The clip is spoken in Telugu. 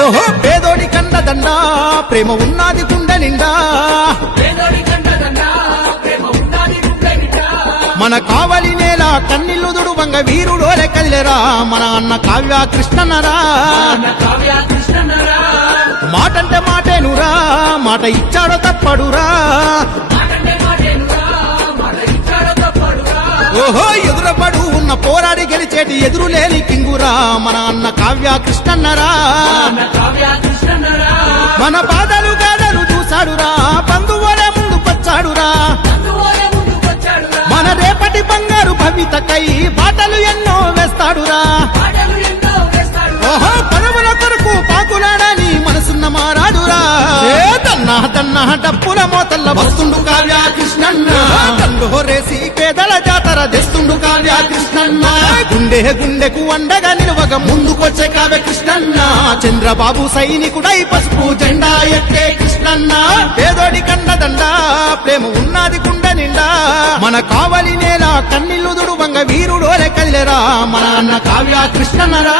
ఓహో పేదోడి కండదండ ప్రేమ ఉన్నది గుండె నిండా. పేదోడి కంటదండ ప్రేమ ఉన్నది గుండె నిండా. మన కావలి నేల కన్నీళ్ళు దుడువంగ వీరుడోలే కదిలేరా మన అన్న కావ్య కృష్ణనరా మాటంటే మాటేనురా మాట ఇచ్చాడో తప్పడురా. మాటంటే మాటేనురా మాట ఇచ్చాడో తప్పడురా. ఓహో ఎదురపడు ఉన్న పోరాడి గెలిచేటి ఎదురులేని కింగురా. కావ్య కృష్ణన్నరా. మన పాదలు గదలు చూశాడురా. బంధువుల ముందు వచ్చాడురా మన రేపటి బంగారు భవితకై బాటలు ఎన్నో వేస్తాడురా. పాటలు ఎన్నో వేస్తాడురా ఓహో పదవుల కొరకు పాకులాడని మనసున్న మారాడురా. తన్నా తన్నా డప్పుల మోతల్ల వస్తుండు కావ్య కృష్ణన్న. హోరేసి పేదల జాతర తెస్తుండు కావ్య కృష్ణన్న. గుండె గుండెకు అండగా నిలవగ ముందుకొచ్చే కావ్య కృష్ణన్న. చంద్రబాబు సైనికుడై పసుపు జెండా ఎత్తే కృష్ణన్న. పేదోడి కండదండ ప్రేమ ఉన్నది గుండె నిండా. మన కావలి నేల కన్నిల్లు దుడువంగ వీరుడోలే కల్లెరా. మన అన్న కావ్య కృష్ణన్నరా.